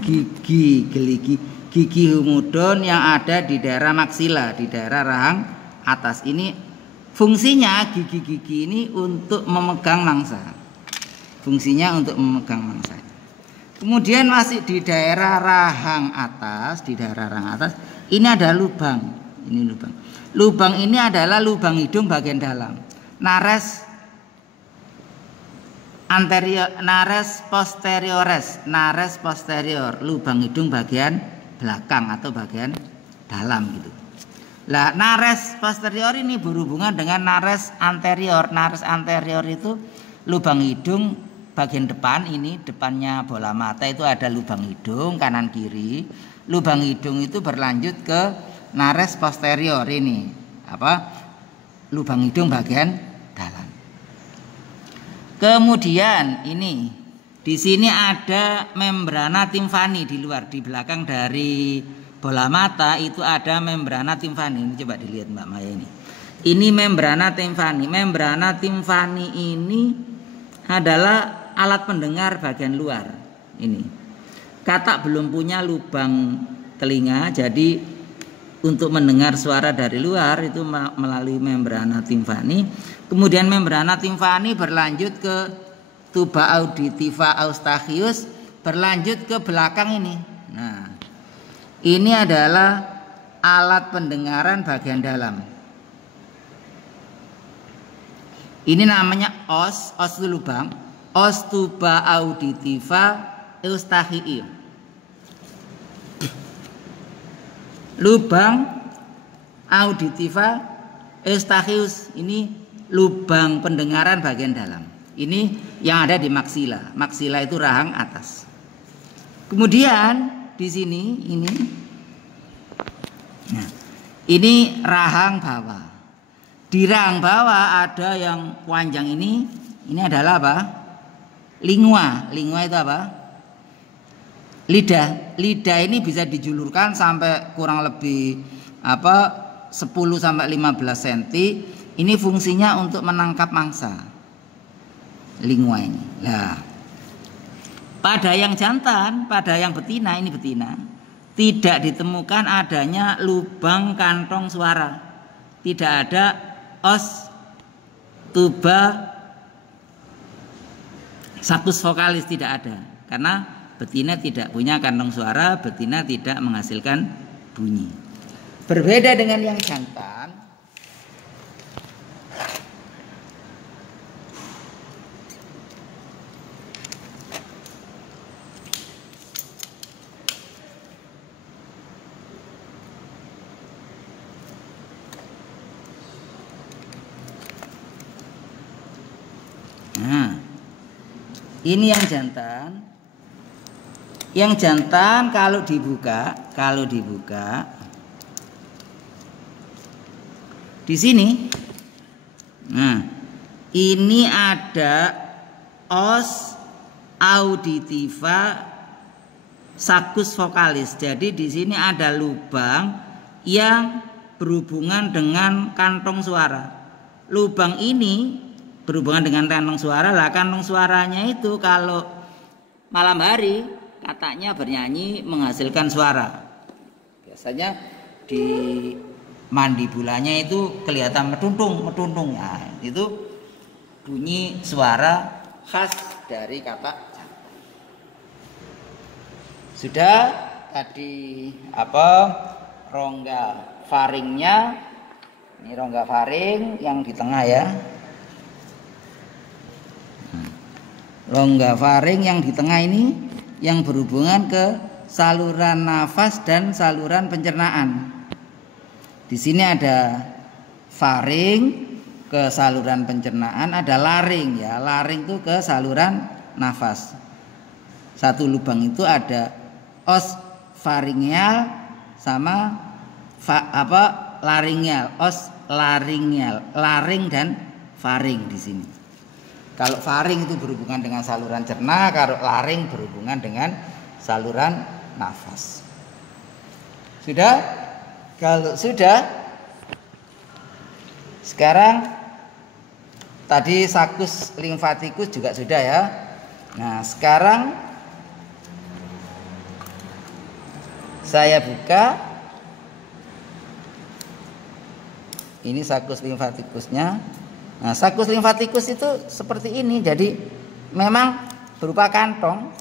gigi humudon yang ada di daerah maksila, di daerah rahang atas. Ini fungsinya gigi-gigi ini untuk memegang mangsa. Fungsinya untuk memegang mangsa. Kemudian masih di daerah rahang atas, ini ada lubang. Ini lubang. Lubang ini adalah lubang hidung bagian dalam. Nares anterior, nares posterior, lubang hidung bagian belakang atau bagian dalam gitu. Lah, nares posterior ini berhubungan dengan nares anterior. Nares anterior itu lubang hidung bagian depan, ini depannya bola mata itu ada lubang hidung kanan kiri. Lubang hidung itu berlanjut ke nares posterior ini, lubang hidung bagian dalam. Kemudian ini di sini ada membrana timpani di luar, di belakang dari bola mata itu ada membrana timpani. Ini coba dilihat Mbak Maya ini. Ini membrana timpani. Membrana timpani ini adalah alat pendengar bagian luar. Ini. Katak belum punya lubang telinga, jadi untuk mendengar suara dari luar itu melalui membrana timpani. Kemudian membrana timpani berlanjut ke tuba auditiva eustachius, berlanjut ke belakang ini. Nah, ini adalah alat pendengaran bagian dalam. Ini namanya os itu lubang, os tuba auditiva eustachius. Lubang auditiva eustachius, ini lubang pendengaran bagian dalam. Ini yang ada di maksila. Maksila itu rahang atas. Kemudian di sini ini, nah, ini rahang bawah. Di rahang bawah ada yang panjang ini. Ini adalah apa? Lingua. Lingua itu apa? Lidah. Lidah ini bisa dijulurkan sampai kurang lebih 10 sampai 15 cm. Ini fungsinya untuk menangkap mangsa. Lingua ini. Nah, pada yang jantan, pada yang betina, ini betina, tidak ditemukan adanya lubang kantong suara. Tidak ada os tuba saccus vocalis, tidak ada. Karena betina tidak punya kantong suara, betina tidak menghasilkan bunyi. Berbeda dengan yang jantan. Nah, ini yang jantan. Yang jantan kalau dibuka di sini. Nah, ini ada os auditiva saccus vocalis. Jadi di sini ada lubang yang berhubungan dengan kantong suara. Lubang ini berhubungan dengan kantong suara. Lah, kantong suaranya itu kalau malam hari kataknya bernyanyi menghasilkan suara. Biasanya di mandibulanya itu kelihatan metuntung. Nah, itu bunyi suara khas dari katak. Sudah tadi rongga faringnya. Ini rongga faring yang di tengah ya. Rongga faring yang di tengah ini yang berhubungan ke saluran nafas dan saluran pencernaan. Di sini ada faring ke saluran pencernaan, ada laring ya. Laring itu ke saluran nafas. Satu lubang itu ada os faringeal sama laringeal, os laringeal, laring dan faring di sini. Kalau faring itu berhubungan dengan saluran cerna, kalau laring berhubungan dengan saluran nafas. Sudah? Kalau sudah, sekarang tadi saccus limfaticus juga sudah ya. Nah, sekarang Saya buka. Ini sakus limfatikusnya. Nah, sakus limfatikus itu seperti ini. Jadi memang berupa kantong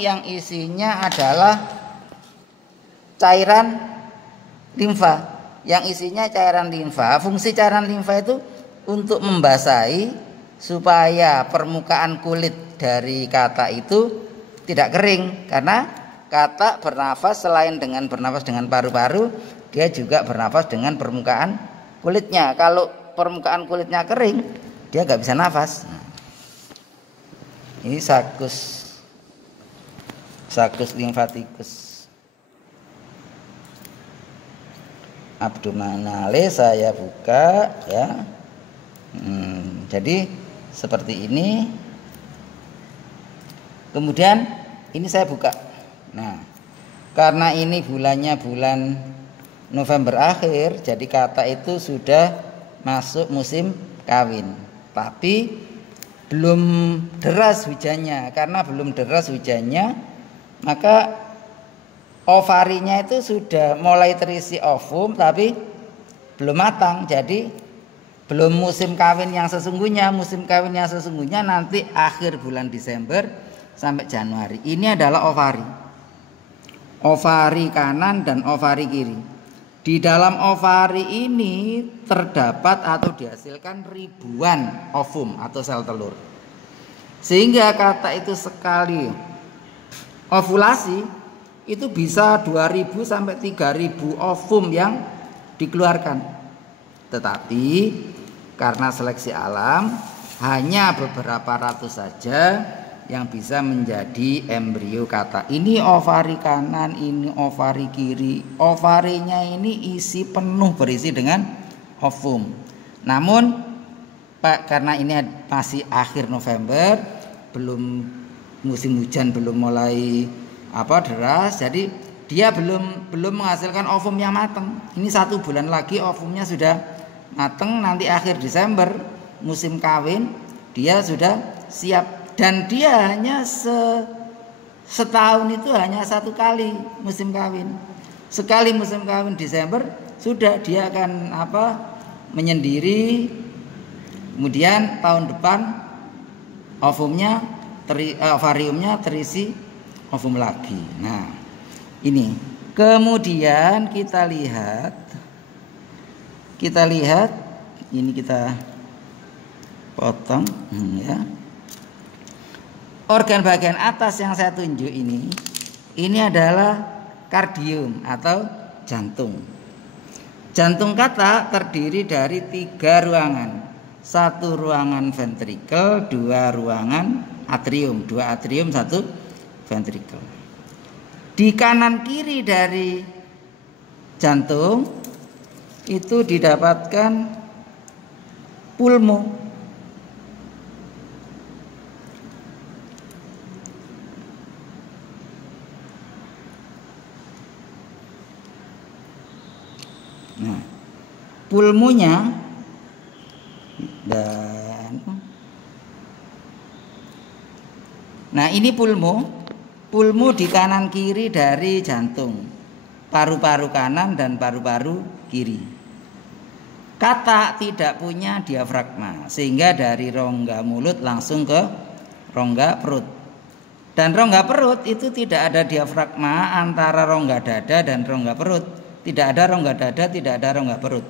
yang isinya adalah cairan limfa. Fungsi cairan limfa itu untuk membasahi supaya permukaan kulit dari katak itu tidak kering, karena katak bernafas selain dengan bernafas dengan paru-paru, dia juga bernafas dengan permukaan kulitnya. Kalau permukaan kulitnya kering, dia nggak bisa nafas. Ini sakus limfatikus abdominale saya buka ya. Jadi seperti ini. Kemudian ini saya buka. Nah, karena ini bulannya bulan November akhir, jadi katak itu sudah masuk musim kawin. Tapi belum deras hujannya. Karena belum deras hujannya, maka ovarinya itu sudah mulai terisi ovum tapi belum matang. Jadi belum musim kawin yang sesungguhnya. Musim kawin yang sesungguhnya nanti akhir bulan Desember sampai Januari. Ini adalah ovari kanan dan ovari kiri. Di dalam ovari ini terdapat atau dihasilkan ribuan ovum atau sel telur. Sehingga katak itu sekali ovulasi itu bisa 2000 sampai 3000 ovum yang dikeluarkan. Tetapi karena seleksi alam hanya beberapa ratus saja yang bisa menjadi embrio katak. Ini ovari kanan, ini ovari kiri. Ovarinya ini berisi dengan ovum. Namun karena ini masih akhir November, belum musim hujan, belum mulai deras, jadi dia belum menghasilkan ovum yang matang. Ini 1 bulan lagi ovumnya sudah matang. Nanti akhir Desember musim kawin dia sudah siap. Dan dia hanya setahun itu hanya 1 kali musim kawin. Sekali musim kawin Desember sudah dia akan menyendiri. Kemudian tahun depan ovariumnya terisi ovum lagi. Nah, ini. Kemudian kita lihat ini kita potong ya. Organ bagian atas yang saya tunjuk ini adalah kardium atau jantung. Jantung katak terdiri dari 3 ruangan. 1 ruangan ventrikel, 2 ruangan atrium. 2 atrium, 1 ventrikel. Di kanan kiri dari jantung itu didapatkan pulmo. Nah, pulmonya ini pulmo di kanan kiri dari jantung, paru-paru kanan dan paru-paru kiri. Katak tidak punya diafragma, sehingga dari rongga mulut langsung ke rongga perut. Dan rongga perut itu tidak ada diafragma antara rongga dada dan rongga perut. Tidak ada rongga dada, tidak ada rongga perut.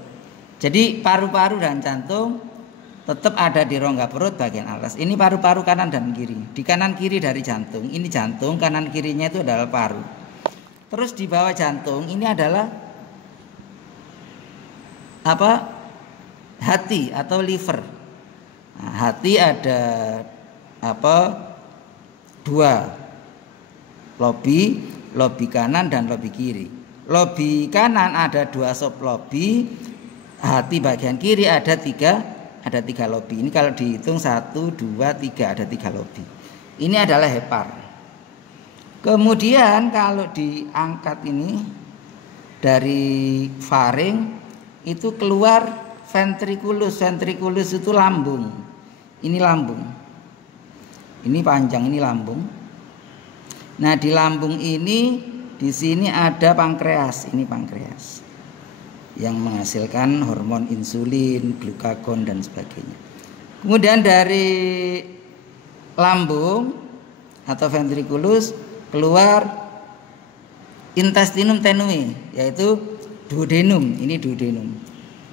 Jadi paru-paru dan jantung tetap ada di rongga perut bagian atas. Ini paru-paru kanan dan kiri. Di kanan kiri dari jantung, ini jantung, kanan kirinya itu adalah paru. Terus di bawah jantung ini adalah hati atau liver. Nah, hati ada 2 lobi kanan dan lobi kiri. Lobi kanan ada 2 sublobi, hati bagian kiri ada 3 lobi. Ini kalau dihitung 1, 2, 3 ada 3 lobi. Ini adalah hepar. Kemudian kalau diangkat ini dari faring itu keluar ventriculus. Ventriculus itu lambung. Ini lambung. Ini panjang, ini lambung. Nah, di lambung ini di sini ada pankreas, ini pankreas yang menghasilkan hormon insulin, glukagon dan sebagainya. Kemudian dari lambung atau ventriculus keluar intestinum tenue, yaitu duodenum. Ini duodenum.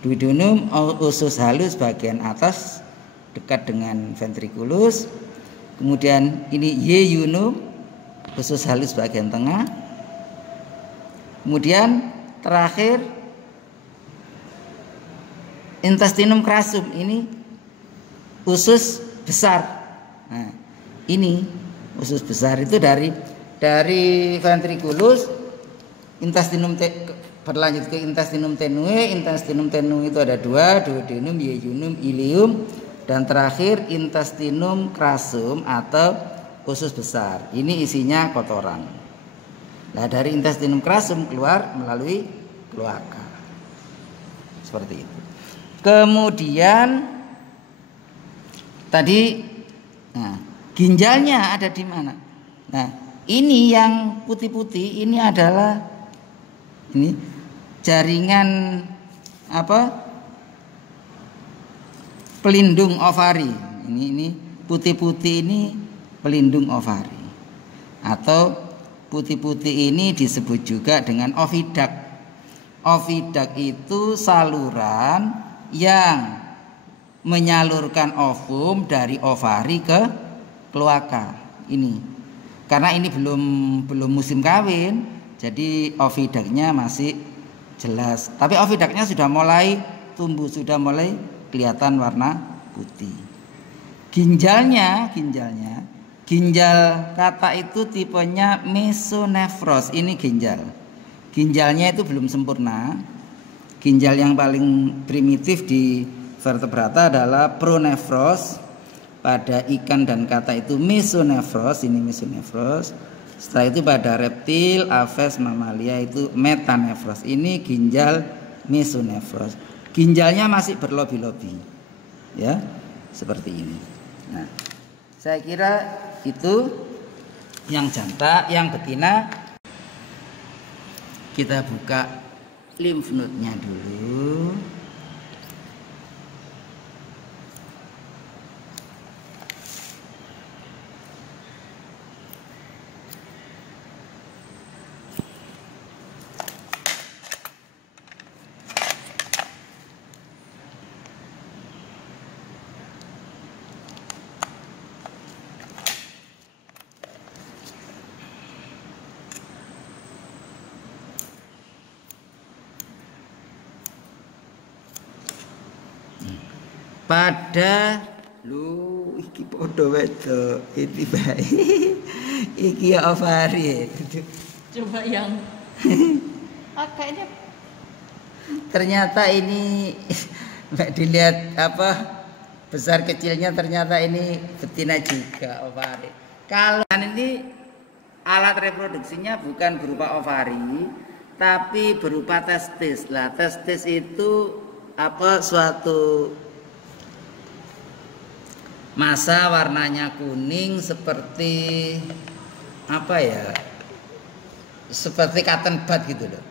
Duodenum usus halus bagian atas dekat dengan ventriculus. Kemudian ini yeyunum, usus halus bagian tengah. Kemudian terakhir intestinum crassum, ini usus besar. Nah, ini usus besar itu dari ventriculus, berlanjut ke intestinum tenue. Intestinum tenue itu ada dua, duodenum, yeyunum, ileum, dan terakhir intestinum crassum atau usus besar. Ini isinya kotoran. Nah, dari intestinum crassum keluar melalui kloaka. Seperti itu. Kemudian tadi, nah, ginjalnya ada di mana? Nah, ini yang putih-putih ini adalah ini jaringan pelindung ovari. Ini putih-putih ini pelindung ovari. Atau putih-putih ini disebut juga dengan ovidak. Ovidak itu saluran yang menyalurkan ovum dari ovari ke kloaka. Ini karena ini belum musim kawin, jadi ovidaknya masih jelas. Tapi ovidaknya sudah mulai tumbuh, sudah mulai kelihatan warna putih. Ginjal kata itu tipenya mesonefros. Ini ginjalnya itu belum sempurna. Ginjal yang paling primitif di vertebrata adalah pronefros. Pada ikan dan kata itu mesonefros. Ini mesonefros. Setelah itu pada reptil, aves, mamalia itu metanefros. Ini ginjal mesonefros. Ginjalnya masih berlobi-lobi, ya, seperti ini. Nah, saya kira itu yang jantan. Yang betina kita buka lymph node-nya dulu. Pada iki podo wedok iki bae. Iki ya ovari. Coba yang kayaknya ternyata ini dilihat besar kecilnya, ternyata ini betina juga ovari. Kalau ini alat reproduksinya bukan berupa ovari, tapi berupa testis. Lah, testis itu suatu massa warnanya kuning seperti seperti cotton bud gitu loh.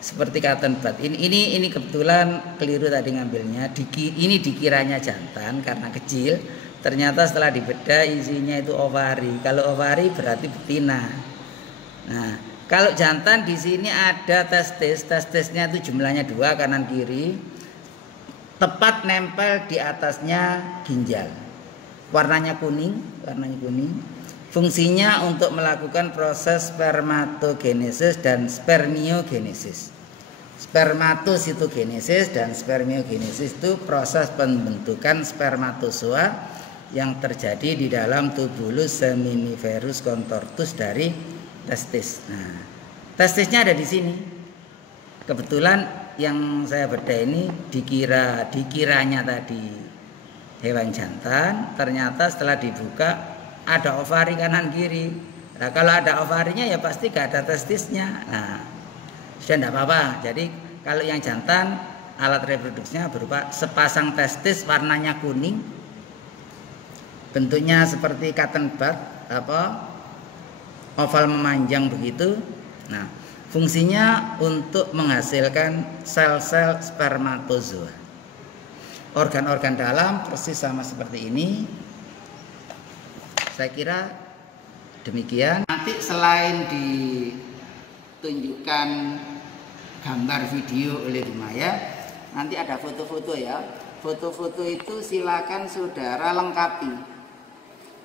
Seperti cotton bud. Ini kebetulan keliru tadi ngambilnya. Ini dikiranya jantan karena kecil. Ternyata setelah dibedah isinya itu ovari. Kalau ovari berarti betina. Nah, kalau jantan di sini ada testis. Testisnya itu jumlahnya 2 kanan kiri. Tepat nempel di atasnya ginjal. Warnanya kuning. Fungsinya untuk melakukan proses spermatogenesis dan spermiogenesis. Spermatositogenesis dan spermiogenesis itu proses pembentukan spermatozoa yang terjadi di dalam tubulus seminiferus contortus dari testis. Nah, testisnya ada di sini. Kebetulan yang saya bedah ini dikiranya tadi hewan jantan, ternyata setelah dibuka ada ovari kanan kiri. Nah, kalau ada ovarinya ya pasti gak ada testisnya. Nah, sudah tidak apa-apa. Jadi kalau yang jantan alat reproduksinya berupa sepasang testis warnanya kuning, bentuknya seperti cotton bud, oval memanjang begitu. Nah, fungsinya untuk menghasilkan sel-sel spermatozoa. Organ-organ dalam persis sama seperti ini. Saya kira demikian. Nanti selain ditunjukkan gambar video oleh Bu Maya, nanti ada foto-foto ya. Foto-foto itu silakan saudara lengkapi.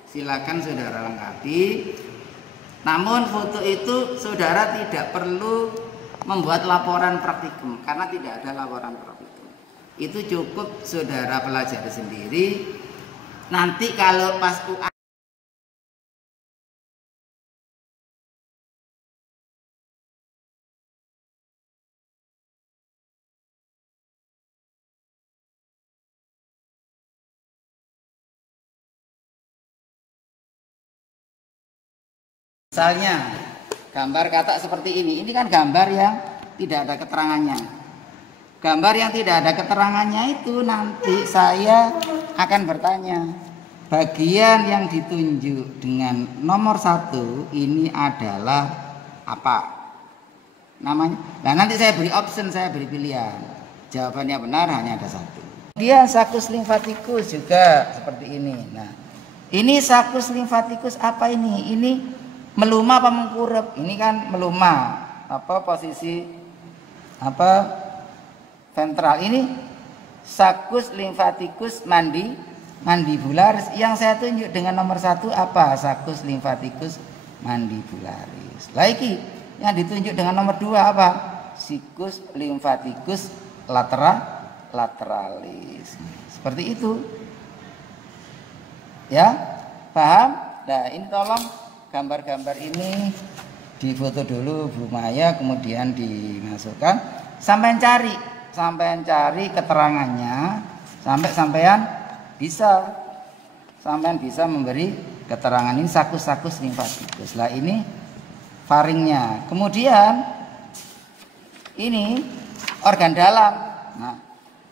Silakan saudara lengkapi. Namun foto itu saudara tidak perlu membuat laporan praktikum karena tidak ada laporan praktikum. Itu cukup saudara pelajari sendiri. Nanti kalau pas UA misalnya gambar katak seperti ini kan gambar yang tidak ada keterangannya. Gambar yang tidak ada keterangannya itu nanti saya akan bertanya, bagian yang ditunjuk dengan nomor 1 ini adalah apa namanya? Nah, nanti saya beri option, saya beri pilihan. Jawabannya benar hanya ada 1. Dia sakus limfatikus juga seperti ini. Nah, ini sakus limfatikus apa ini? Ini meluma apa mengkurep? Ini kan meluma. Apa posisi apa ventral? Ini sakus limfatikus mandibularis. Yang saya tunjuk dengan nomor 1 apa? Sakus limfatikus mandibularis. Lagi yang ditunjuk dengan nomor 2 apa? Sikus limfatikus lateralis. Seperti itu. Ya, paham? Nah, ini tolong gambar-gambar ini difoto dulu Bu Maya, kemudian dimasukkan. Sampai cari keterangannya sampai sampean bisa memberi keterangan. Ini sakus limfatikus. Lah ini faringnya. Kemudian ini organ dalam. Nah,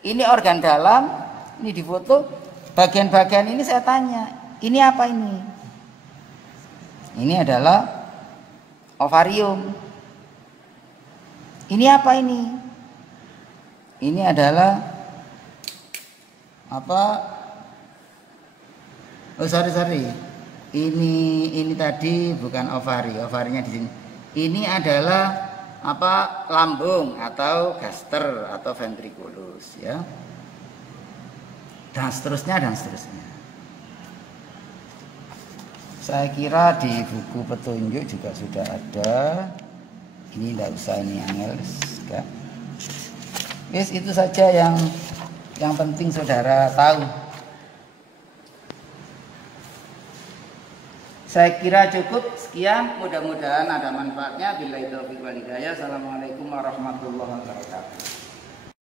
ini organ dalam, ini difoto. Bagian-bagian ini saya tanya, ini apa ini? Ini adalah ovarium. Ini apa ini? Ini adalah apa? Oh, sorry. Ini tadi bukan ovari. Ovarinya di sini. Ini adalah apa? Lambung atau gaster atau ventriculus ya. Dan seterusnya. Saya kira di buku petunjuk juga sudah ada. Ini tidak usah ini angel. Wes itu saja yang penting saudara tahu. Saya kira cukup sekian. Mudah-mudahan ada manfaatnya. Billahi taufiq wal hidayah. Assalamualaikum warahmatullahi wabarakatuh.